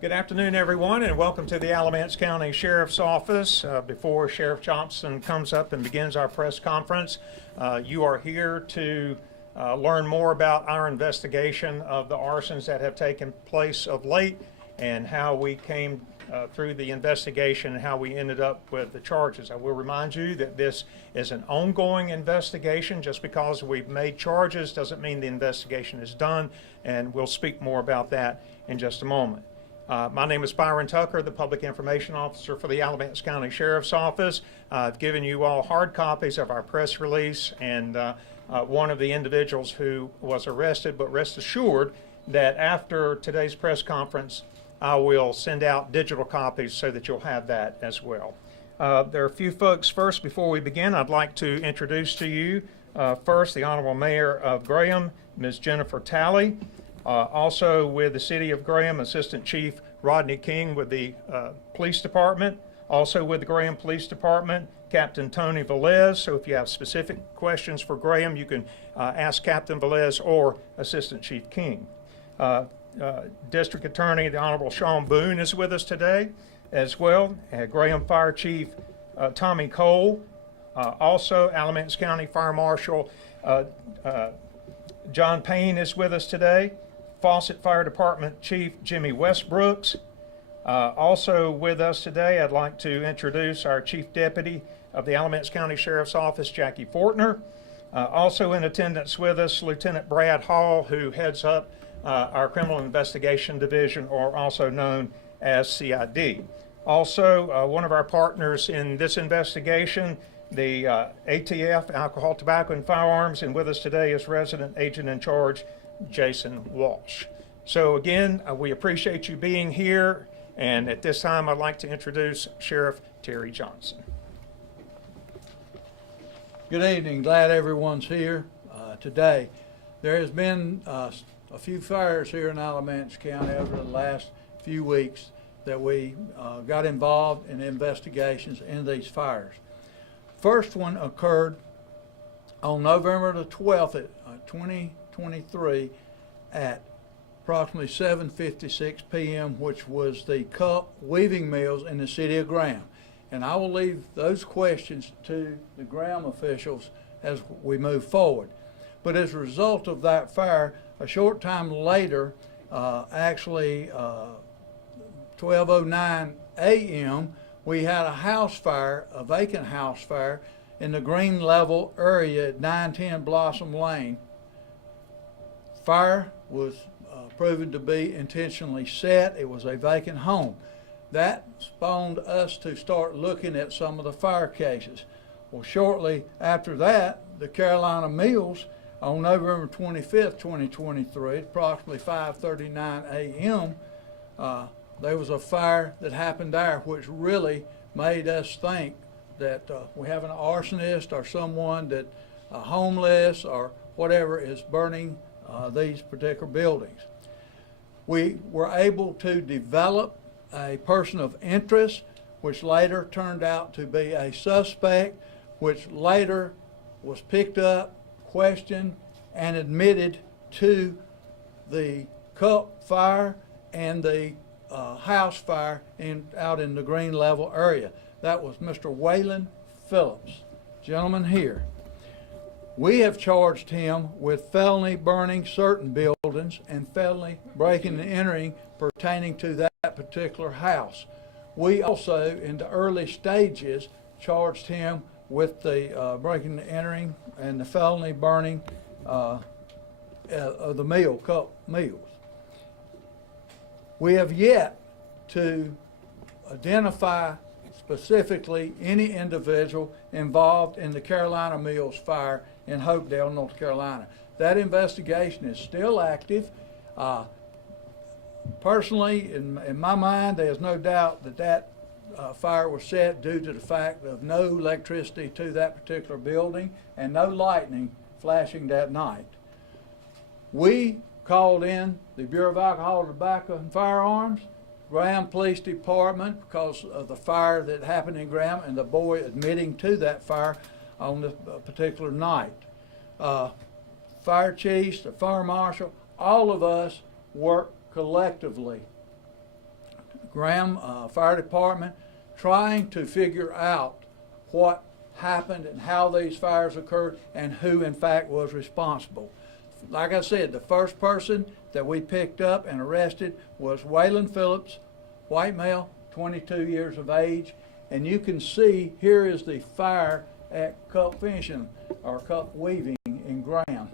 Good afternoon, everyone, and welcome to the Alamance County Sheriff's Office. Before Sheriff Johnson comes up and begins our press conference, you are here to learn more about our investigation of the arsons that have taken place of late and how we came through the investigation and how we ended up with the charges. I will remind you that this is an ongoing investigation. Just because we've made charges doesn't mean the investigation is done, and we'll speak more about that in just a moment. My name is Byron Tucker, the Public Information Officer for the Alamance County Sheriff's Office. I've given you all hard copies of our press release and one of the individuals who was arrested, but rest assured that after today's press conference, I will send out digital copies so that you'll have that as well. There are a few folks first. Before we begin, I'd like to introduce to you first the Honorable Mayor of Graham, Ms. Jennifer Talley. Also with the City of Graham, Assistant Chief Rodney King with the Police Department. Also with the Graham Police Department, Captain Tony Velez. So if you have specific questions for Graham, you can ask Captain Velez or Assistant Chief King. District Attorney, the Honorable Sean Boone is with us today as well. Graham Fire Chief Tommy Cole. Also Alamance County Fire Marshal John Payne is with us today. Fawcett Fire Department Chief Jimmy Westbrooks. Also with us today, I'd like to introduce our Chief Deputy of the Alamance County Sheriff's Office, Jackie Fortner. Also in attendance with us, Lieutenant Brad Hall, who heads up our Criminal Investigation Division, or also known as CID. Also, one of our partners in this investigation, the ATF, Alcohol, Tobacco, and Firearms, and with us today is Resident Agent in Charge Jason Walsh. So again, we appreciate you being here, and at this time I'd like to introduce Sheriff Terry Johnson. Good evening. Glad everyone's here today. There has been a few fires here in Alamance County over the last few weeks that we got involved in investigations in these fires. First one occurred on November the 12th, 2023 at approximately 7:56 p.m., which was the Cup Weaving Mills in the City of Graham. And I will leave those questions to the Graham officials as we move forward. But as a result of that fire, a short time later, actually 12:09 a.m., we had a house fire, a vacant house fire, in the green level area at 910 Blossom Lane. Fire was proven to be intentionally set. It was a vacant home. That spawned us to start looking at some of the fire cases. Well, shortly after that, the Carolina Mills, on November 25th, 2023, approximately 5:39 a.m., there was a fire that happened there, which really made us think that we have an arsonist or someone that homeless or whatever is burning these particular buildings. We were able to develop a person of interest, which later turned out to be a suspect, which later was picked up, questioned, and admitted to the Cup fire and the house fire out in the green level area. That was Mr. Waylon Phillips, gentleman here. We have charged him with felony burning certain buildings and felony breaking and entering pertaining to that particular house. We also, in the early stages, charged him with the breaking and entering and the felony burning of the Cup Mills. We have yet to identify specifically any individual involved in the Carolina Mills fire in Hopedale, North Carolina. That investigation is still active. Personally, in my mind, there's no doubt that fire was set due to the fact of no electricity to that particular building and no lightning flashing that night. We called in the Bureau of Alcohol, Tobacco, and Firearms, Graham Police Department, because of the fire that happened in Graham and the boy admitting to that fire on the particular night. Fire chiefs, the fire marshal, all of us work collectively Graham Fire Department, trying to figure out what happened and how these fires occurred and who in fact was responsible. Like I said, the first person that we picked up and arrested was Waylon Phillips, white male, 22 years of age. And you can see here is the fire at Cup Finishing or Cup Weaving in Graham,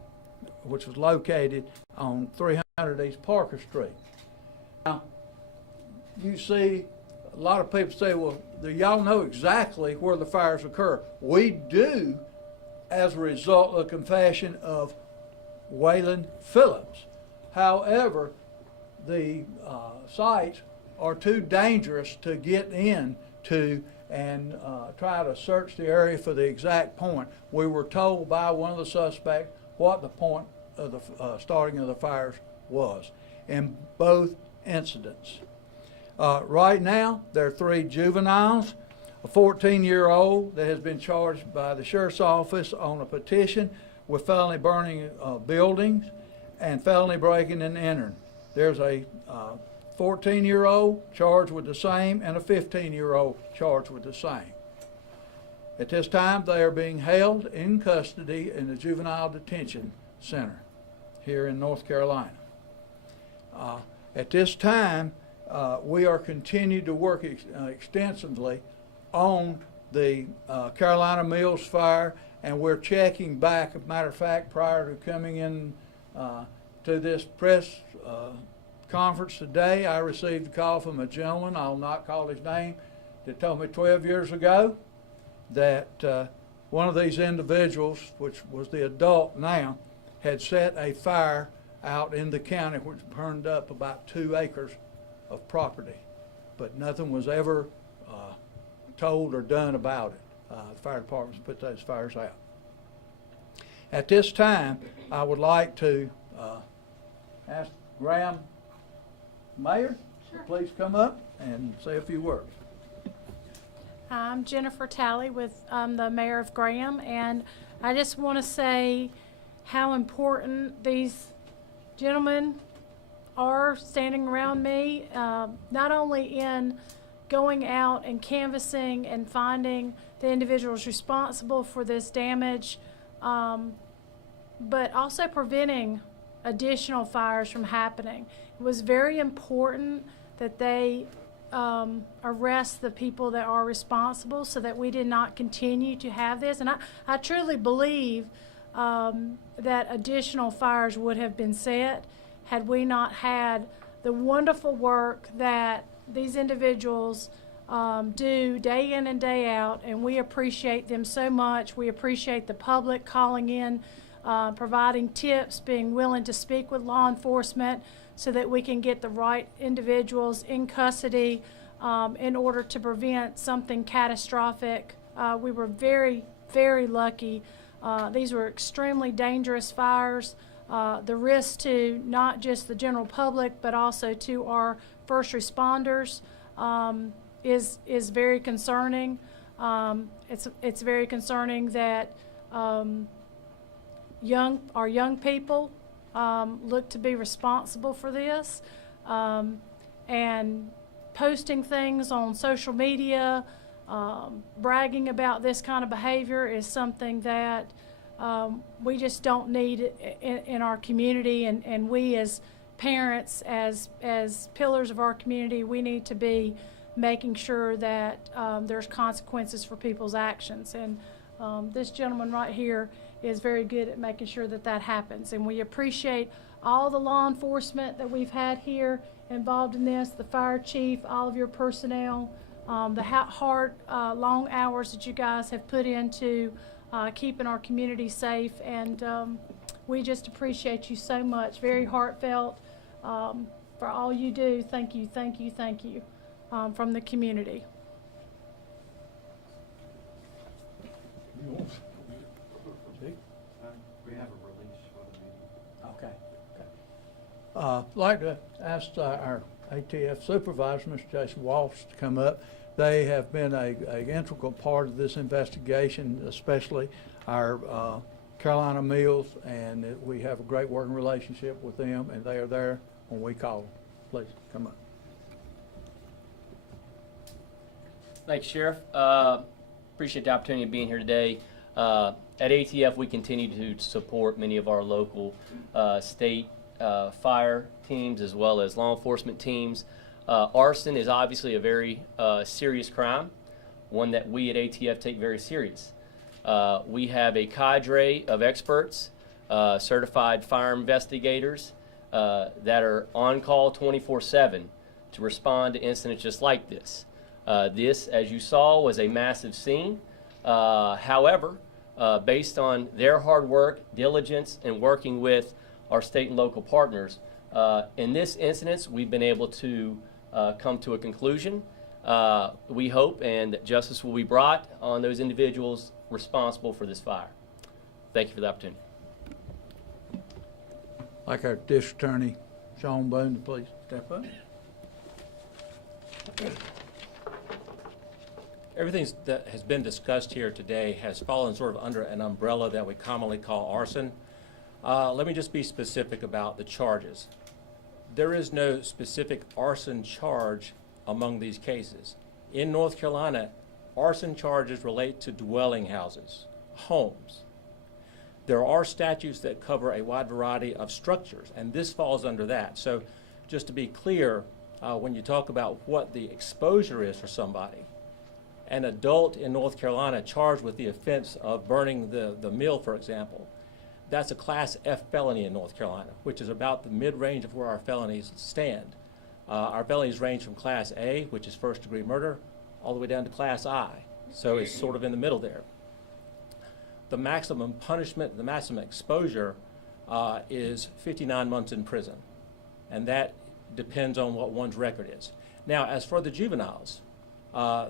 which was located on 300 East Parker Street. Now, you see a lot of people say, well, do y'all know exactly where the fires occur? We do, as a result of the confession of Waylon Phillips. However, the sites are too dangerous to get into and try to search the area for the exact point. We were told by one of the suspects what the point of the starting of the fires was in both incidents. Right now, there are 3 juveniles, a 14-year-old that has been charged by the sheriff's office on a petition with felony burning buildings and felony breaking and entering. There's a 14-year-old charged with the same and a 15-year-old charged with the same. At this time, they are being held in custody in the Juvenile Detention Center here in North Carolina. At this time, we are continuing to work extensively on the Carolina Mills fire, and we're checking back. As a matter of fact, prior to coming in to this press conference today, I received a call from a gentleman, I'll not call his name, that told me 12 years ago that one of these individuals, which was the adult now, had set a fire out in the county which burned up about 2 acres of property, but nothing was ever told or done about it. The fire departments put those fires out. At this time, I would like to ask Graham Mayor to please come up and say a few words. I'm Jennifer Talley with the Mayor of Graham, and I just want to say how important these gentlemen are standing around me, not only in going out and canvassing and finding the individuals responsible for this damage, but also preventing additional fires from happening. It was very important that they arrest the people that are responsible so that we did not continue to have this. And I truly believe that additional fires would have been set had we not had the wonderful work that these individuals do day in and day out, and we appreciate them so much. We appreciate the public calling in, providing tips, being willing to speak with law enforcement so that we can get the right individuals in custody in order to prevent something catastrophic. We were very, very lucky. These were extremely dangerous fires. The risk to not just the general public but also to our first responders is very concerning. It's very concerning that our young people look to be responsible for this, and posting things on social media, bragging about this kind of behavior is something that we just don't need in our community, and we as parents, as pillars of our community, we need to be making sure that there's consequences for people's actions. And this gentleman right here is very good at making sure that that happens. And we appreciate all the law enforcement that we've had here involved in this, the fire chief, all of your personnel, the hard, long hours that you guys have put into keeping our community safe. And we just appreciate you so much. Very heartfelt for all you do. Thank you, thank you, thank you from the community. We have a release for the meeting. Okay. I'd like to ask our ATF supervisor, Mr. Jason Walsh, to come up. They have been an integral part of this investigation, especially our Carolina Mills, and we have a great working relationship with them, and they are there when we call them. Please come up. Thanks, Sheriff. Appreciate the opportunity of being here today. At ATF, we continue to support many of our local state fire teams as well as law enforcement teams. Arson is obviously a very serious crime, one that we at ATF take very serious. We have a cadre of experts, certified fire investigators that are on call 24/7 to respond to incidents just like this. This, as you saw, was a massive scene. However, based on their hard work, diligence, and working with our state and local partners, in this instance, we've been able to come to a conclusion. We hope and that justice will be brought on those individuals responsible for this fire. Thank you for the opportunity. Like our district attorney, Sean Boone, to please step up. Everything that has been discussed here today has fallen sort of under an umbrella that we commonly call arson. Let me just be specific about the charges. There is no specific arson charge among these cases. In North Carolina, arson charges relate to dwelling houses, homes. There are statutes that cover a wide variety of structures, and this falls under that. So just to be clear, when you talk about what the exposure is for somebody, an adult in North Carolina charged with the offense of burning the mill, for example, that's a Class F felony in North Carolina, which is about the mid-range of where our felonies stand. Our felonies range from Class A, which is first-degree murder, all the way down to Class I. So it's sort of in the middle there. The maximum punishment, the maximum exposure is 59 months in prison, and that depends on what one's record is. Now, as for the juveniles,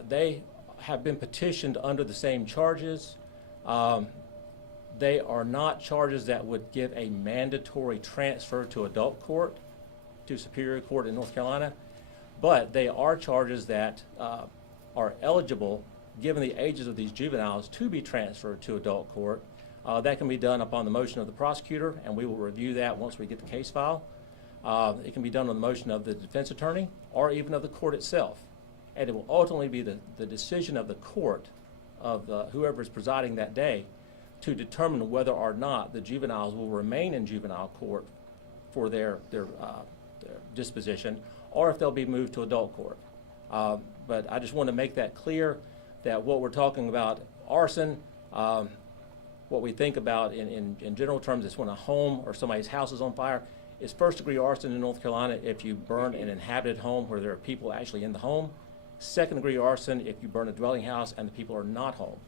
they have been petitioned under the same charges. They are not charges that would give a mandatory transfer to adult court, to Superior Court in North Carolina, but they are charges that are eligible, given the ages of these juveniles, to be transferred to adult court. That can be done upon the motion of the prosecutor, and we will review that once we get the case file. It can be done on the motion of the defense attorney or even of the court itself. And it will ultimately be the decision of the court, of whoever is presiding that day, to determine whether or not the juveniles will remain in juvenile court for their disposition, or if they'll be moved to adult court. But I just want to make that clear, that what we're talking about, arson, what we think about in general terms is when a home or somebody's house is on fire, is first-degree arson in North Carolina if you burn an inhabited home where there are people actually in the home. Second-degree arson if you burn a dwelling house and the people are not home.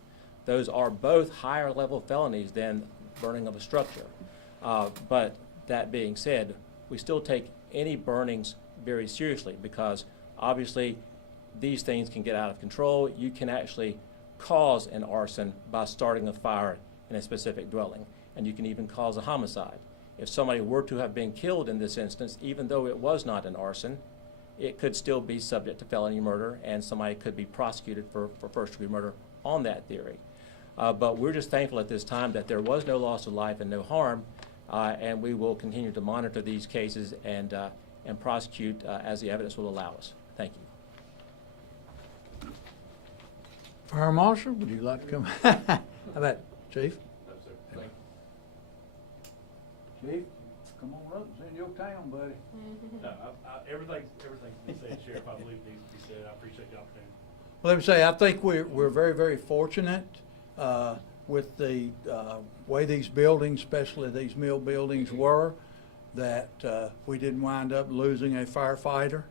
Those are both higher level felonies than burning of a structure. But that being said, we still take any burnings very seriously, because obviously these things can get out of control. You can actually cause an arson by starting a fire in a specific dwelling, and you can even cause a homicide. If somebody were to have been killed in this instance, even though it was not an arson, it could still be subject to felony murder, and somebody could be prosecuted for first-degree murder on that theory. But we're just thankful at this time that there was no loss of life and no harm, and we will continue to monitor these cases and prosecute as the evidence will allow us. Thank you. Fire Marshal, would you like to come? How about Chief? No, sir. Thank Chief, come on up. It's in your town, buddy. you. No, everything's been said, Sheriff. I believe needs to be said. I appreciate the opportunity. Well, let me say, I think we're very, very fortunate with the way these buildings, especially these mill buildings, were, that we didn't wind up losing a firefighter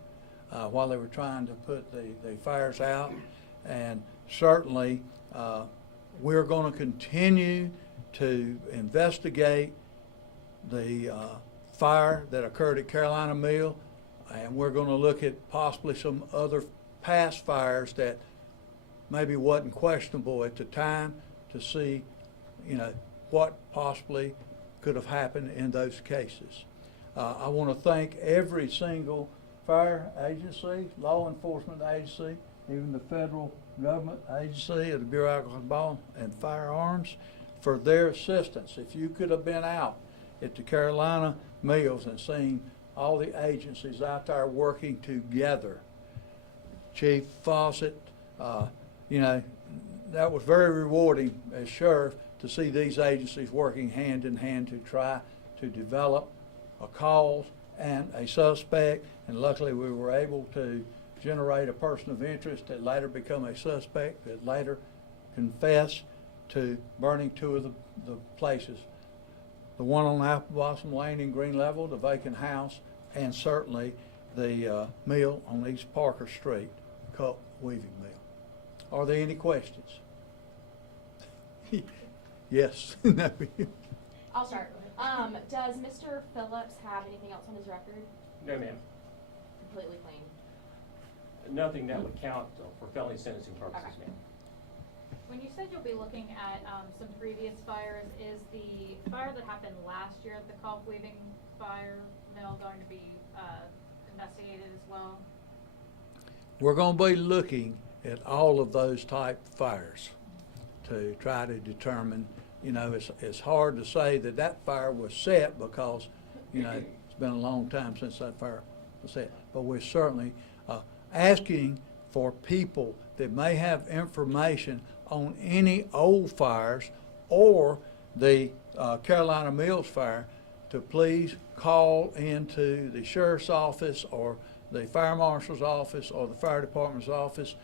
while they were trying to put the fires out. And certainly, we're going to continue to investigate the fire that occurred at Carolina Mill, and we're going to look at possibly some other past fires that maybe wasn't questionable at the time, to see, what possibly could have happened in those cases. I want to thank every single fire agency, law enforcement agency, even the federal government agency of the Bureau of Alcohol and Firearms for their assistance. If you could have been out at the Carolina Mills and seen all the agencies out there working together, Chief Fawcett, You know, that was very rewarding as sheriff to see these agencies working hand in hand to try to develop a cause and a suspect, and luckily we were able to generate a person of interest that later become a suspect, that later confessed to burning two of the places. The one on Apple Blossom Lane in Green Level, the vacant house, and certainly the mill on East Parker Street, cup weaving mill. Are there any questions? Yes. No. I'll start. Does Mr. Phillips have anything else on his record? No, ma'am. Completely clean. Nothing that would count for felony sentencing purposes, Okay. ma'am. When you said you'll be looking at some previous fires, is the fire that happened last year at the Culp Weaving Fire Mill going to be investigated as well? We're going to be looking at all of those type fires to try to determine, you know, it's hard to say that that fire was set because, you know, it's been a long time since that fire was set. But we're certainly asking for people that may have information on any old fires or the Carolina Mills fire to please call into the sheriff's office or the fire marshal's office or the fire department's office.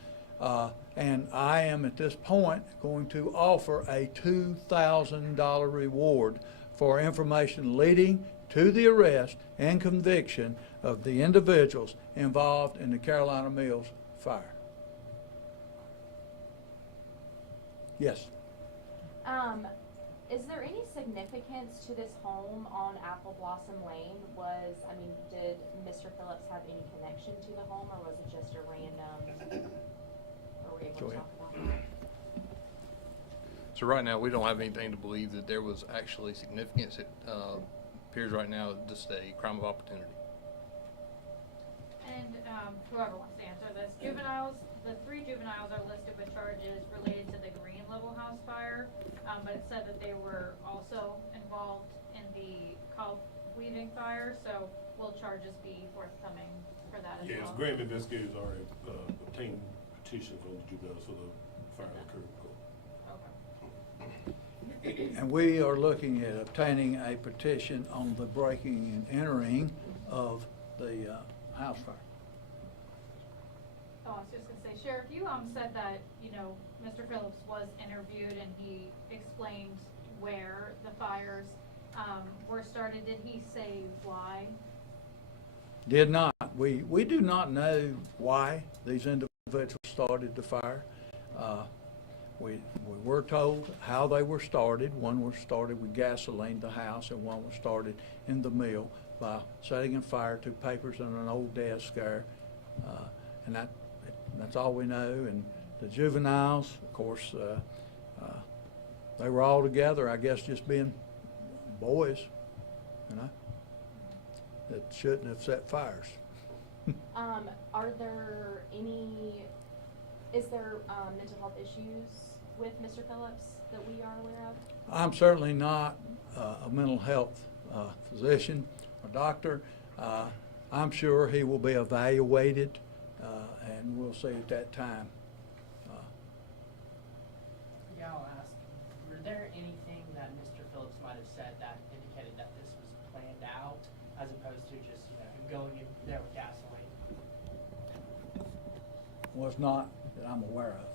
And I am at this point going to offer a $2,000 reward for information leading to the arrest and conviction of the individuals involved in the Carolina Mills fire. Yes. Is there any significance to this home on Apple Blossom Lane? Did Mr. Phillips have any connection to the home, or was it just a random? Were we able Go to ahead. talk about that? So right now, we don't have anything to believe that there was actually significance. It appears right now just a crime of opportunity. And whoever wants to answer this, juveniles, the 3 juveniles are listed with charges related to the Green Level House fire, but it said that they were also involved in the Culp Weaving fire, so will charges be forthcoming for that as well? Yes, Graham investigators already obtained petition from the juveniles for the fire that occurred. Okay. And we are looking at obtaining a petition on the breaking and entering of the house fire. Oh, I was just gonna say, Sheriff, you said that, you know, Mr. Phillips was interviewed and he explained where the fires were started. Did he say why? Did not. We do not know why these individuals started the fire. We were told how they were started. One was started with gasoline, the house, and one was started in the mill by setting a fire to papers on an old desk there. And that's all we know. And the juveniles, of course, they were all together, I guess, just being boys, you know, that shouldn't have set fires. Is there mental health issues with Mr. Phillips that we are aware of? I'm certainly not a mental health physician or doctor. I'm sure he will be evaluated, and we'll see at that time. Yeah, I'll ask, were there anything that Mr. Phillips might have said that indicated that this was planned out, as opposed to just, you know, him going in there with gasoline? Was not that I'm aware of.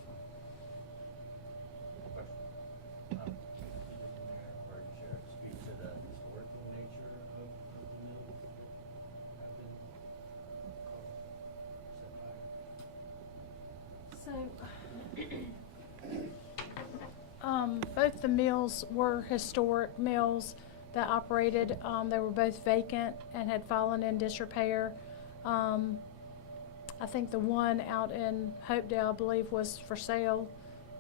Both the mills were historic mills that operated. They were both vacant and had fallen in disrepair. I think the one out in Hopedale, I believe, was for sale,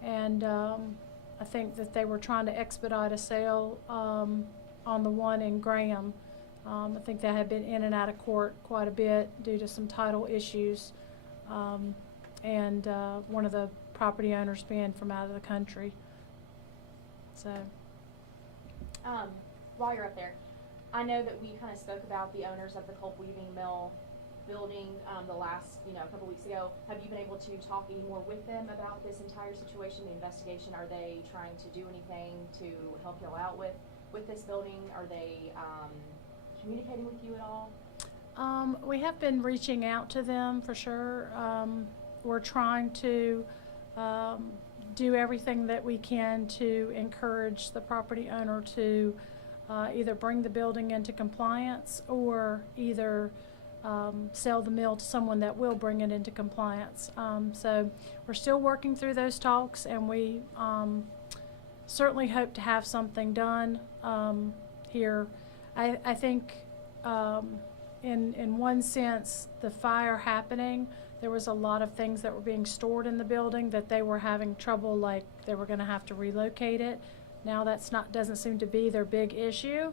and I think that they were trying to expedite a sale on the one in Graham. I think they had been in and out of court quite a bit due to some title issues, and one of the property owners being from out of the country. So, While you're up there, I know that we kind of spoke about the owners of the Culp Weaving Mill building, the last, a couple weeks ago. Have you been able to talk any more with them about this entire situation, the investigation? Are they trying to do anything to help y'all out with this building? Are they, communicating with you at all? We have been reaching out to them for sure. We're trying to do everything that we can to encourage the property owner to either bring the building into compliance or either sell the mill to someone that will bring it into compliance. So we're still working through those talks, and we certainly hope to have something done here. I think in one sense, the fire happening, there was a lot of things that were being stored in the building that they were having trouble, like they were going to have to relocate it. Now doesn't seem to be their big issue.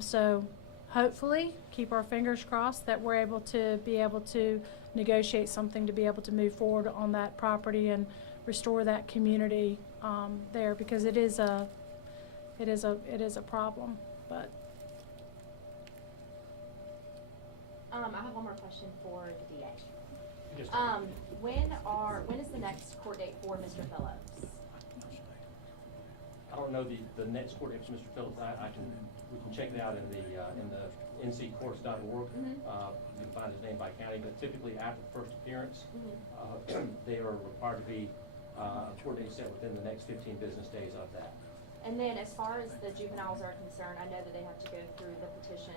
So hopefully, keep our fingers crossed that we're able to negotiate something to be able to move forward on that property and restore that community there, because it is a problem. But I have one more question for the DA. Yes. When is the next court date for Mr. Phillips? I don't know the next court date for Mr. Phillips. We can check it out in the nccourts.org. Mhm. You can find his name by county, but typically after the first appearance, they are required to be a court date set within the next 15 business days of that. And then as far as the juveniles are concerned, I know that they have to go through the petition,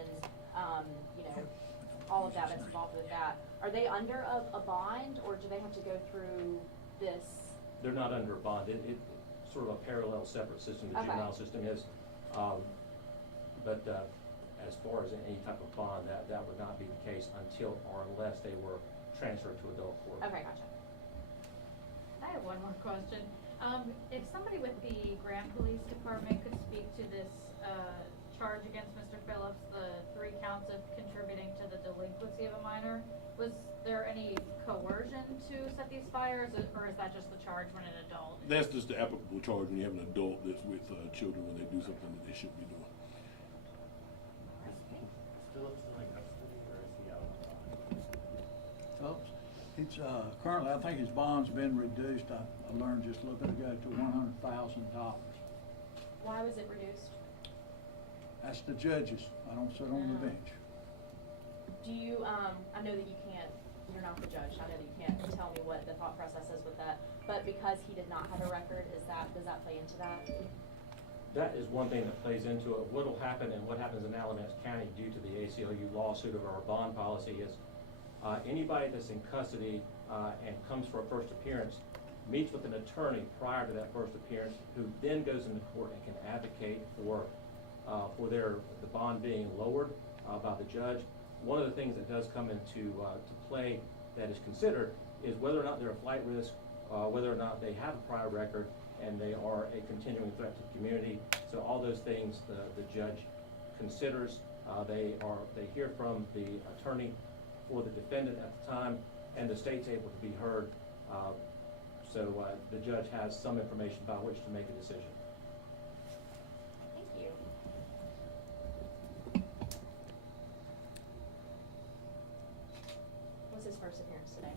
all of that that's involved with that. Are they under a bond, or do they have to go through this? They're not under a bond. It's sort of a parallel, separate system. The Okay. juvenile system is. But as far as any type of bond, that would not be the case until or unless they were transferred to adult court. Okay, gotcha. I have one more question. If somebody with the Graham Police Department could speak to this, charge against Mr. Phillips, the 3 counts of contributing to the delinquency of a minor, was there any coercion to set these fires, or is that just the charge when an adult? That's just the applicable charge when you have an adult that's with children when they do something that they shouldn't be doing. Phillips in custody, or is he out on bond? Phillips, it's currently, I think his bond's been reduced. I learned just a little bit ago to $100,000. Why was it reduced? That's the judges. I don't sit on the bench. Do you, I know that you're not the judge, I know that you can't tell me what the thought process is with that, but because he did not have a record, does that play into that? That is one thing that plays into it. What will happen and what happens in Alamance County due to the ACLU lawsuit of our bond policy is anybody that's in custody and comes for a first appearance meets with an attorney prior to that first appearance, who then goes into court and can advocate for the bond being lowered by the judge. One of the things that does come into to play that is considered is whether or not they're a flight risk, whether or not they have a prior record, and they are a continuing threat to the community. So all those things the judge considers. They hear from the attorney for the defendant at the time, and the state's able to be heard. So the judge has some information by which to make a decision. Thank you. What's his first appearance today?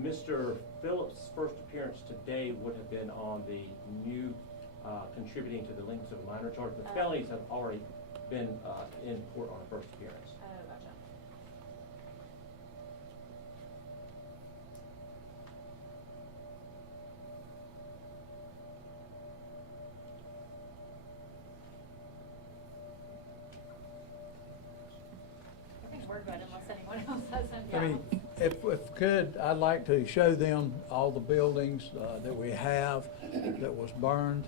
Mr. Phillips' first appearance today would have been on the new contributing to the delinquency of a minor charge. The felonies have already been in court on a first appearance. Oh, gotcha. I think we're good unless anyone else has I any. mean, if could, I'd like to show them all the buildings that we have that was burned,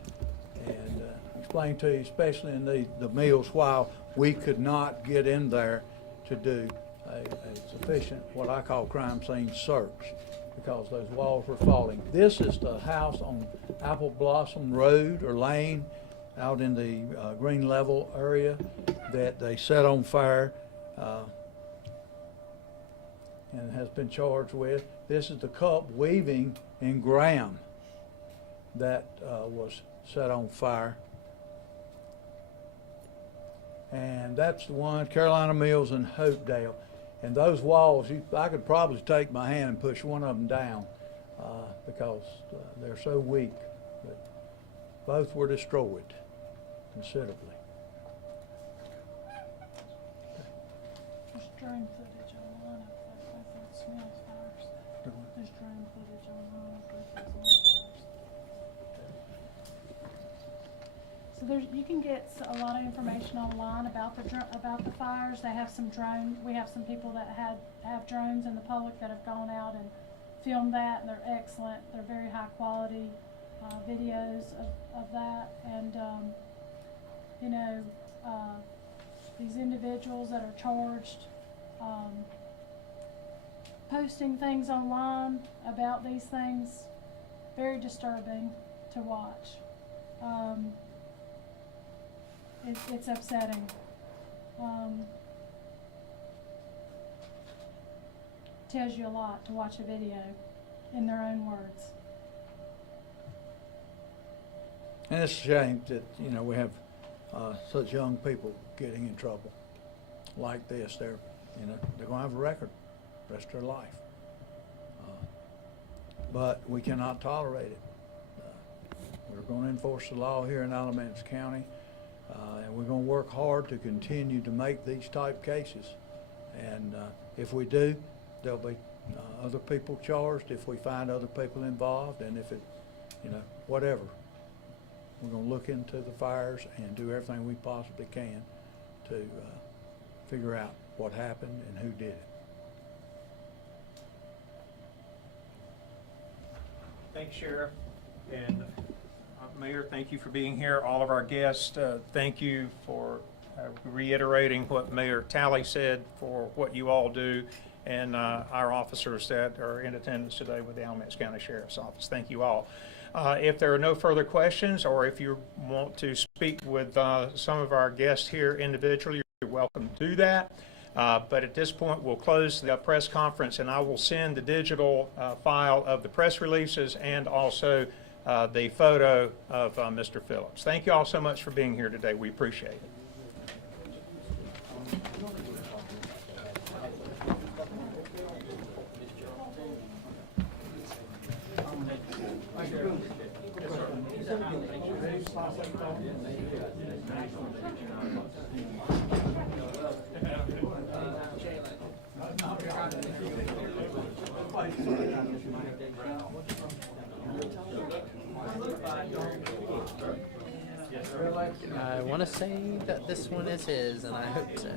and explain to you, especially in the mills, while we could not get in there to do a sufficient, what I call crime scene search, because those walls were falling. This is the house on Apple Blossom Road or Lane out in the Green Level area that they set on fire and has been charged with. This is the cup weaving in Graham that was set on fire. And that's the one, Carolina Mills and Hopedale. And those walls, I could probably take my hand and push one of them down because they're so weak. But both were destroyed considerably. There's drone footage online of both those Mills fires. There's drone footage online of both those Mills fires. So you can get a lot of information online about the fires. They have some we have some people that have drones in the public that have gone out and filmed that, and they're excellent. They're very high quality videos of that, and these individuals that are charged posting things online about these things, very disturbing to watch. It's upsetting. Tells you a lot to watch a video in their own words. And it's a shame that, we have such young people getting in trouble like this. They're going to have a record the rest of their life. But we cannot tolerate it. We're going to enforce the law here in Alamance County, and we're going to work hard to continue to make these type cases. And if we do, there'll be other people charged if we find other people involved, and if it, whatever. We're going to look into the fires and do everything we possibly can to figure out what happened and who did it. Thanks, Sheriff. And Mayor, thank you for being here. All of our guests, thank you for reiterating what Mayor Talley said for what you all do, and our officers that are in attendance today with the Alamance County Sheriff's Office. Thank you all. If there are no further questions, or if you want to speak with some of our guests here individually, you're welcome to do that. But at this point, we'll close the press conference, and I will send the digital file of the press releases and also the photo of Mr. Phillips. Thank you all so much for being here today. We appreciate it. I want to say that this one is his, and I hope so.